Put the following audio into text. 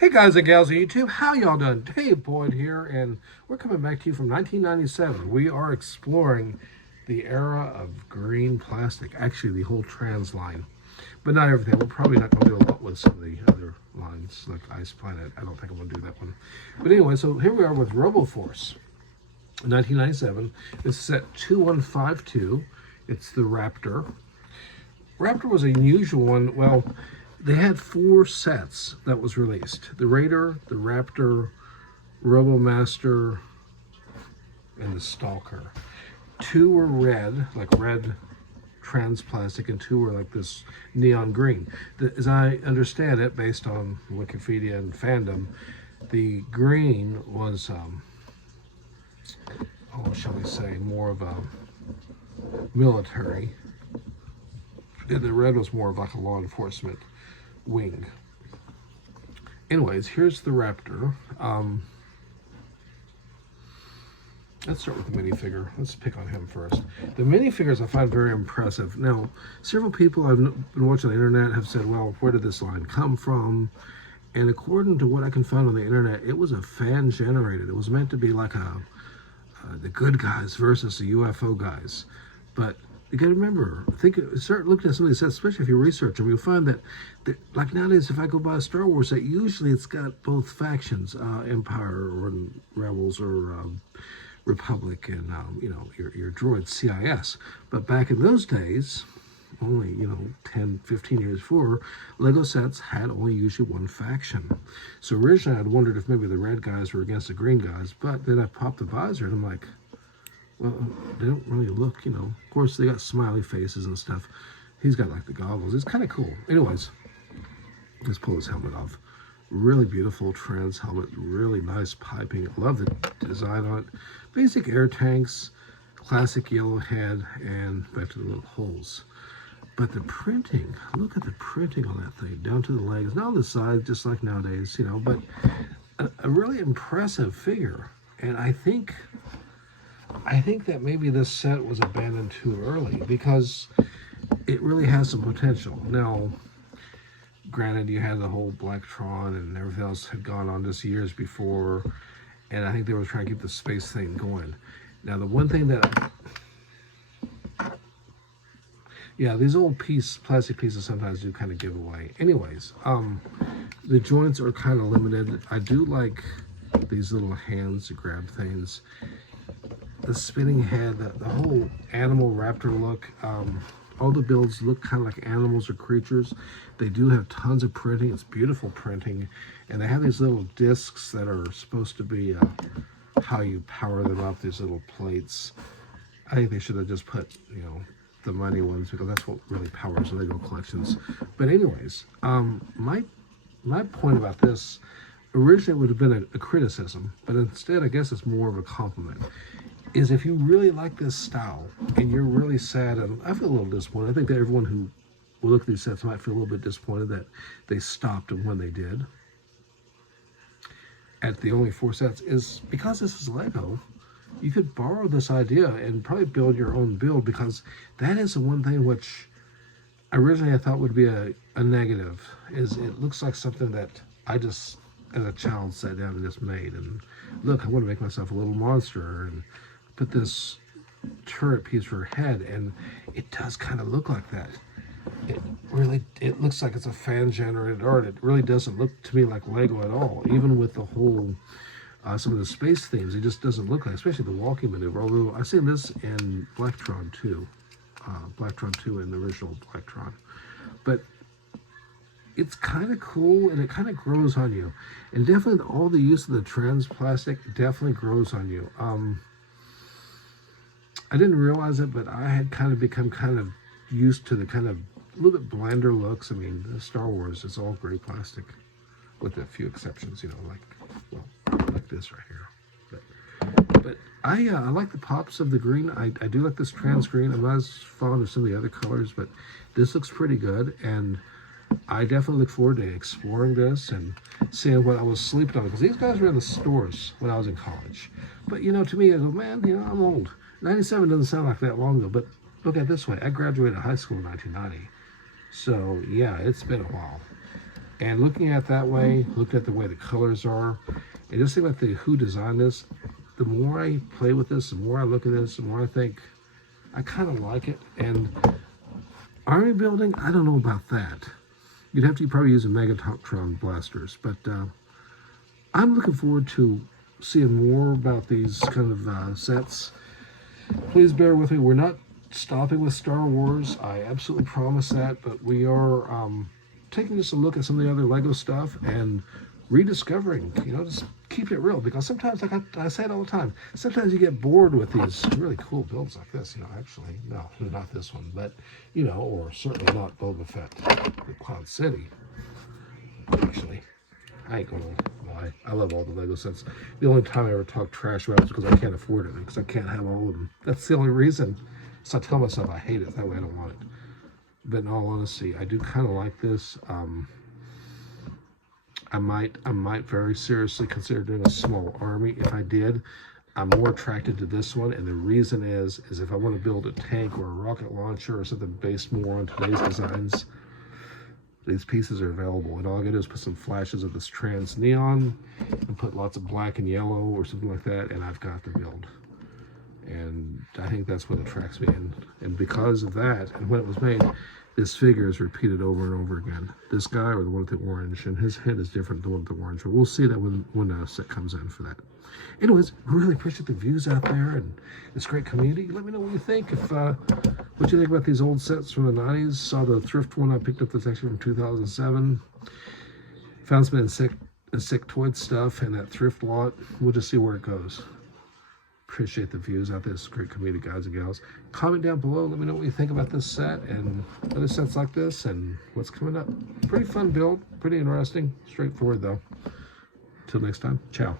Hey guys and gals on YouTube, how y'all doing? Dave Boyd here, and we're coming back to you from 1997. We are exploring the era of green plastic, actually the whole trans line, but not everything. We're probably not going to do a lot with some of the other lines, like Ice Planet. I don't think I'm going to do that one. But anyway, so here we are with Robo Force, 1997. This is set 2152. It's the Raptor. Raptor was a unusual one. Well, they had 4 sets that was released: the Raider, the Raptor, Robo Master, and the Stalker. 2 were red, like red trans plastic, and 2 were like this neon green. As I understand it, based on Wikipedia and fandom, the green was, shall we say, more of a military, and the red was more of like a law enforcement wing. Anyways, here's the Raptor. Let's start with the minifigure. Let's pick on him first. The minifigures I find very impressive. Now, several people I've been watching on the internet have said, well, where did this line come from? And according to what I can find on the internet, it was a fan generated. It was meant to be like the good guys versus the UFO guys. But you got to remember, start looking at some of these sets, especially if you research them, you'll find that, like nowadays, if I go buy a Star Wars set, usually it's got both factions, Empire or Rebels or Republic, and your droid CIS. But back in those days, only 10, 15 years before, Lego sets had only usually one faction. So originally I'd wondered if maybe the red guys were against the green guys, but then I popped the visor and I'm like, well, they don't really look, of course they got smiley faces and stuff. He's got like the goggles. It's kind of cool. Anyways, let's pull his helmet off. Really beautiful trans helmet, really nice piping. I love the design on it. Basic air tanks, classic yellow head, and back to the little holes. But the printing, look at the printing on that thing, down to the legs, not on the sides, just like nowadays, but a really impressive figure. And I think that maybe this set was abandoned too early because it really has some potential. Now, granted, you had the whole Blacktron and everything else had gone on just years before, and I think they were trying to keep the space thing going. Now, the one thing that, these old plastic pieces sometimes do kind of give away. Anyways, the joints are kind of limited. I do like these little hands to grab things. The spinning head, the whole animal raptor look. All the builds look kind of like animals or creatures. They do have tons of printing. It's beautiful printing. And they have these little discs that are supposed to be how you power them up, these little plates. I think they should have just put, the money ones, because that's what really powers Lego collections. But anyways, my point about this, originally it would have been a criticism, but instead I guess it's more of a compliment. Is if you really like this style and you're really sad, and I feel a little disappointed. I think that everyone who will look at these sets might feel a little bit disappointed that they stopped them when they did at the only 4 sets, is because this is Lego. You could borrow this idea and probably build your own build, because that is the one thing which originally I thought would be a negative, is it looks like something that I just as a child sat down and just made, and look, I want to make myself a little monster and put this turret piece for her head, and it does kind of look like that. It looks like it's a fan generated art. It really doesn't look to me like Lego at all, even with the whole some of the space themes. It just doesn't look like, especially the walking maneuver, although I've seen this in Blacktron 2 in the original Blacktron. But it's kind of cool, and it kind of grows on you, and definitely all the use of the trans plastic definitely grows on you. I didn't realize it, but I had kind of become kind of used to the kind of a little bit blander looks. I mean, the Star Wars is all gray plastic, with a few exceptions, like this right here. But I like the pops of the green. I do like this trans green. I'm not as fond of some of the other colors, but this looks pretty good, and I definitely look forward to exploring this and seeing what I was sleeping on, because these guys were in the stores when I was in college. But to me, I go, man, I'm old. 97 doesn't sound like that long ago, but look at it this way. I graduated high school in 1990. So yeah, it's been a while. And looking at it that way, looking at the way the colors are, and just think about who designed this, the more I play with this, the more I look at this, the more I think I kind of like it. And army building, I don't know about that. You'd have to probably use a Megatron blasters, but I'm looking forward to seeing more about these kind of sets. Please bear with me. We're not stopping with Star Wars. I absolutely promise that, but we are taking just a look at some of the other Lego stuff and rediscovering, just keep it real, because sometimes, like I say it all the time, sometimes you get bored with these really cool builds like this. Actually, no, not this one, but or certainly not Boba Fett, the Cloud City. Actually, I ain't gonna lie, I love all the Lego sets. The only time I ever talk trash about it is because I can't afford it, because I can't have all of them. That's the only reason. So I tell myself I hate it, that way I don't want it. But in all honesty, I do kind of like this. I might very seriously consider doing a small army. If I did, I'm more attracted to this one, and the reason is if I want to build a tank or a rocket launcher or something based more on today's designs, these pieces are available, and all I gotta do is put some flashes of this trans neon and put lots of black and yellow or something like that, and I've got the build. And I think that's what attracts me, and because of that, and when it was made, this figure is repeated over and over again. This guy, or the one with the orange, and his head is different than the one with the orange, but we'll see that when the set comes in for that. Anyways, really appreciate the views out there and this great community. Let me know what you think. What you think about these old sets from the 90s. Saw the thrift one I picked up, that's actually from 2007. Found some insectoid stuff in that thrift lot. We'll just see where it goes. Appreciate the views out there. This great community, guys and gals. Comment down below. Let me know what you think about this set and other sets like this and what's coming up. Pretty fun build. Pretty interesting. Straightforward, though. Till next time. Ciao.